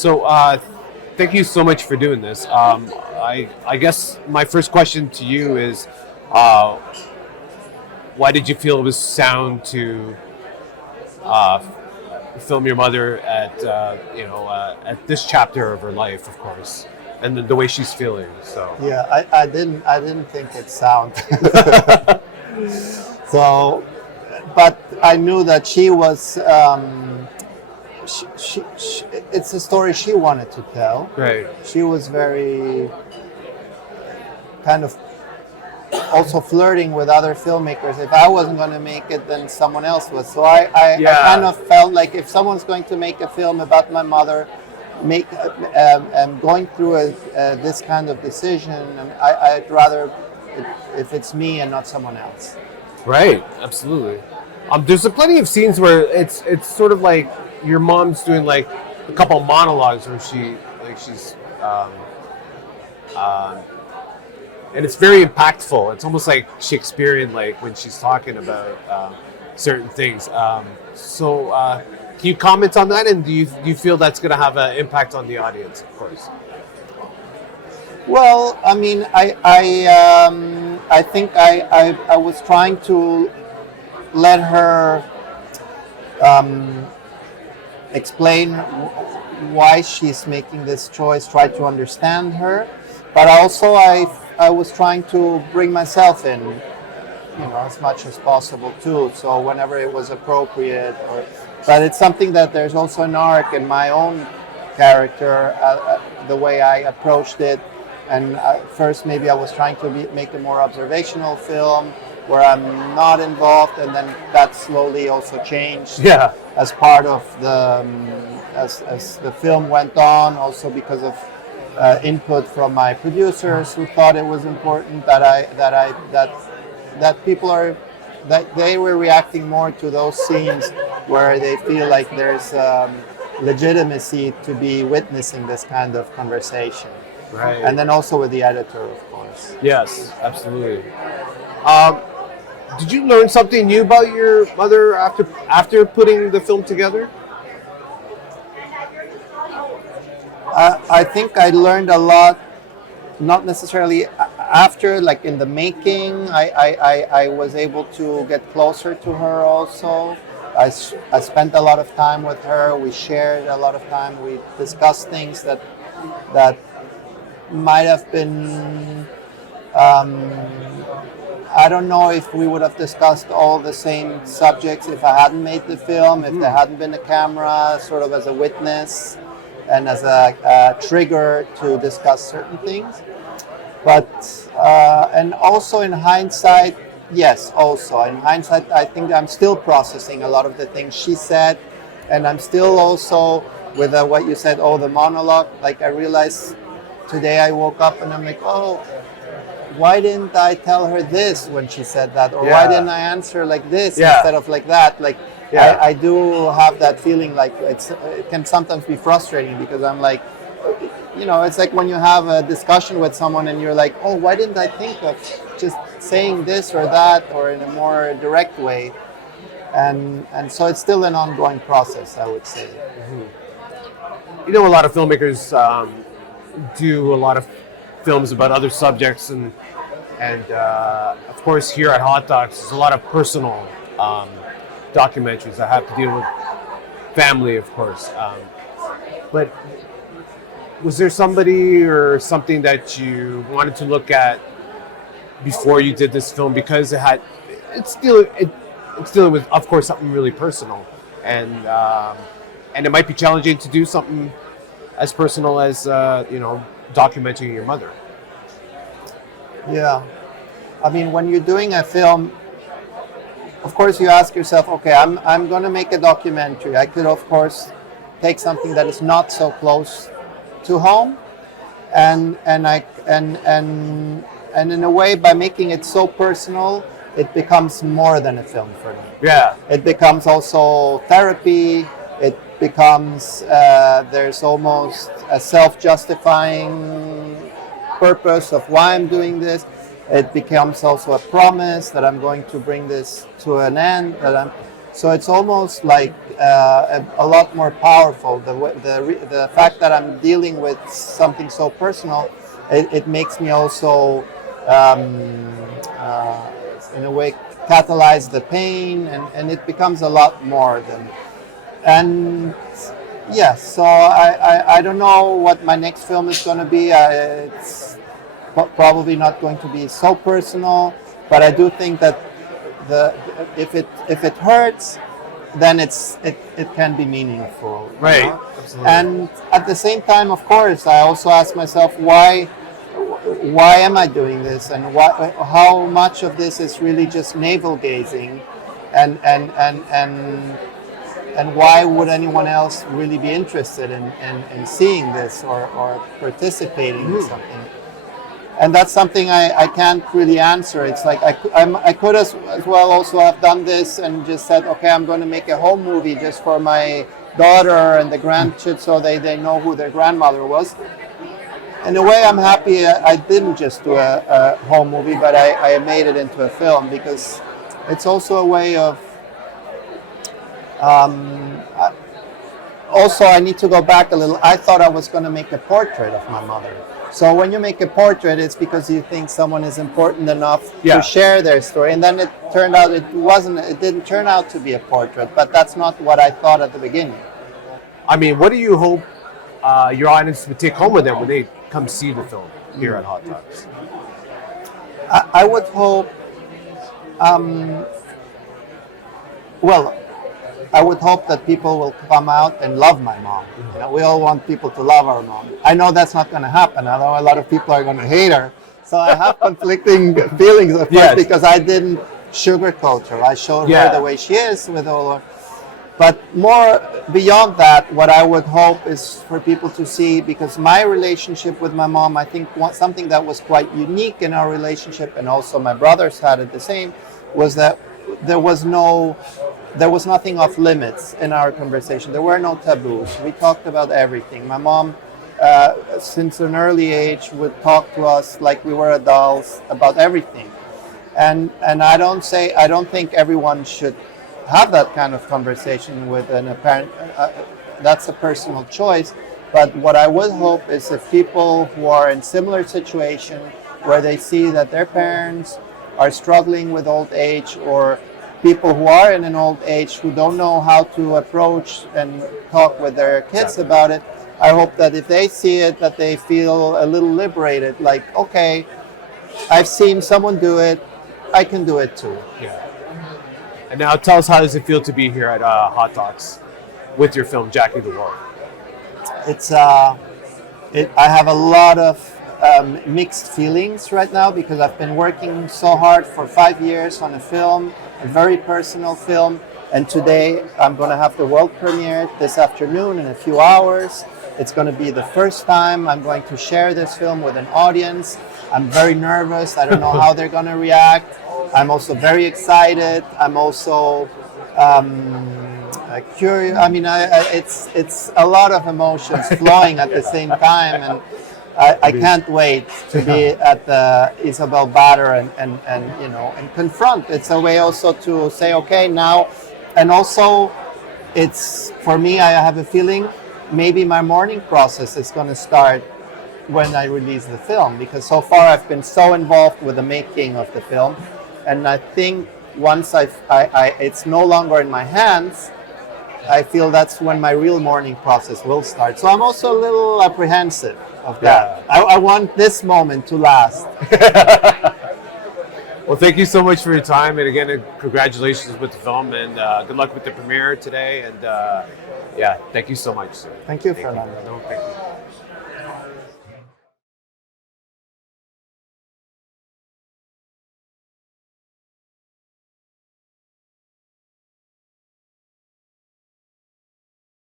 So, thank you so much for doing this. I guess my first question to you is, uh, why did you feel it was sound to uh, film your mother at at this chapter of her life, of course, and the way she's feeling? So, Yeah, I didn't think it sound. So, but I knew that she was. It's a story she wanted to tell. right, She was very kind of also flirting with other filmmakers. If I wasn't going to make it, then someone else was. So I kind of felt like if someone's going to make a film about my mother, going through this kind of decision, I'd rather if it's me and not someone else. right, absolutely. There's plenty of scenes where it's sort of like your mom's doing like a couple of monologues where she's um, and it's very impactful. It's almost like Shakespearean, like when she's talking about certain things. Can you comment on that? And do you feel that's going to have an impact on the audience? Of course. Well, I mean, I think I was trying to let her explain why she's making this choice, try to understand her, but also I was trying to bring myself in, as much as possible too. So whenever it was appropriate, but it's something that there's also an arc in my own character, the way I approached it. And first, maybe I was trying to make a more observational film where I'm not involved, and then that slowly also changed as part of the as the film went on. Also because of input from my producers who thought it was important that people are that they were reacting more to those scenes where they feel like there's legitimacy to be witnessing this kind of conversation. Right. And then also with the editor, of course. Yes, absolutely. Did you learn something new about your mother after putting the film together? I think I learned a lot, not necessarily after, like in the making. I was able to get closer to her also. I spent a lot of time with her. We shared a lot of time. We discussed things that might have been, I don't know if we would have discussed all the same subjects if I hadn't made the film, if there hadn't been a camera sort of as a witness and as a trigger to discuss certain things. But, and also in hindsight, yes, also in hindsight, I think I'm still processing a lot of the things she said, and I'm still also with what you said, the monologue, like I realized today I woke up and I'm like, why didn't I tell her this when she said that? Or why didn't I answer like this instead of like that? Like, I do have that feeling like it can sometimes be frustrating because I'm like, it's like when you have a discussion with someone and you're like, why didn't I think of just saying this or that or in a more direct way? And so it's still an ongoing process, I would say. Mm-hmm. A lot of filmmakers do a lot of films about other subjects, and of course here at Hot Docs there's a lot of personal documentaries that have to deal with family, of course. But was there somebody or something that you wanted to look at before you did this film, because it's dealing with, of course, something really personal, and it might be challenging to do something as personal as documenting your mother. Yeah, I mean, when you're doing a film, of course you ask yourself, okay, I'm going to make a documentary. I could, of course, take something that is not so close to home, and in a way, by making it so personal, it becomes more than a film for me. Yeah, it becomes also therapy. It becomes there's almost a self-justifying purpose of why I'm doing this. It becomes also a promise that I'm going to bring this to an end. So it's almost like a lot more powerful. The fact that I'm dealing with something so personal, it makes me also, in a way, catalyze the pain, and it becomes a lot more than. And yes, so I don't know what my next film is going to be. It's probably not going to be so personal, but I do think that if it hurts, then it can be meaningful, Right. you know? Absolutely. And at the same time, of course, I also ask myself why am I doing this, and how much of this is really just navel gazing, and why would anyone else really be interested in seeing this or participating in something? And that's something I can't really answer. It's like I could as well also have done this and just said, okay, I'm going to make a home movie just for my daughter and the grandkids so they know who their grandmother was. In a way, I'm happy I didn't just do a home movie, but I made it into a film, because it's also a way of... Also, I need to go back a little. I thought I was going to make a portrait of my mother. So when you make a portrait, it's because you think someone is important enough to share their story. And then it turned out it didn't turn out to be a portrait, but that's not what I thought at the beginning. I mean, what do you hope your audience would take home with them when they come see the film here at Hot Talks? I would hope, I would hope that people will come out and love my mom. You know, we all want people to love our mom. I know that's not going to happen, although a lot of people are going to hate her. So I have conflicting feelings of course, because I didn't sugarcoat her. I showed her the way she is with all her. But more beyond that, what I would hope is for people to see, because my relationship with my mom, I think something that was quite unique in our relationship, and also my brothers had it the same, was that there was nothing off limits in our conversation. There were no taboos. We talked about everything. My mom, since an early age, would talk to us like we were adults about everything. And I don't think everyone should have that kind of conversation with an parent. That's a personal choice. But what I would hope is if people who are in similar situation, where they see that their parents are struggling with old age, or people who are in an old age who don't know how to approach and talk with their kids about it, I hope that if they see it, that they feel a little liberated, like, okay, I've seen someone do it, I can do it too. Yeah. And now tell us, how does it feel to be here at Hot Talks with your film, Jackie the Wolf? It's I have a lot of mixed feelings right now, because I've been working so hard for 5 years on a film, a very personal film, and today I'm going to have the world premiere this afternoon in a few hours. It's going to be the first time I'm going to share this film with an audience. I'm very nervous. I don't know how they're going to react. I'm also very excited. I'm also curious. I mean, it's a lot of emotions flowing at the same time, and I can't wait to be at the Isabel Bader and confront. It's a way also to say, okay, now, and also it's, for me, I have a feeling maybe my mourning process is going to start when I release the film, because so far I've been so involved with the making of the film, and I think once it's no longer in my hands, I feel that's when my real mourning process will start. So I'm also a little apprehensive of that. I want this moment to last. Well, thank you so much for your time, and again, congratulations with the film, and good luck with the premiere today. And thank you so much, sir. Thank you, Fernando. No, thank you.